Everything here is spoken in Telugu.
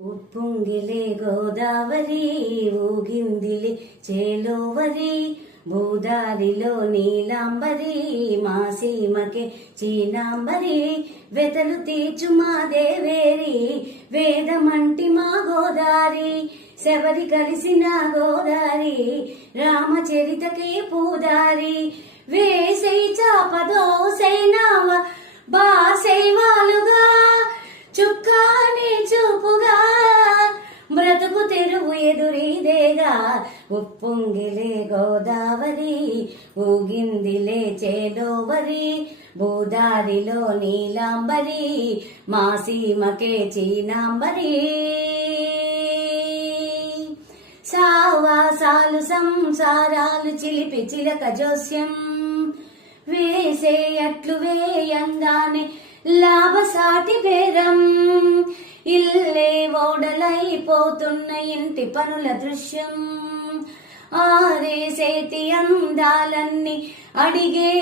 ఉప్పొంగిలే గోదావరి ఊగిందిలే చేలోవరి భూదారిలో నీలాంబరి మా సీమకే చీనాంబరి వెతలు తీర్చు మా దేవేరి వేదమంటి మా గోదారి శబరి కలిసిన గోదారి రామచరితకే పూదారి వేసై చాపదోసై నావ బాసై వాలుగా చుక్కాని చూపుగా బ్రతుకు తెరువు ఎదురీదేగా ఉప్పొంగిలే గోదావరి ఊగిందిలే చేలోవరి భూదారిలో నీలాంబరి మా సీమకే చీనాంబరి సావాసాలు సంసారాలు చిలిపి చిలక జోస్యం వేసే అట్లు వేయంగానే లాభసాటి బేరం ఇల్లే ఓడలైపోతున్న ఇంటి పనుల దృశ్యం ఆరేసేటి అందాలన్నీ అడిగే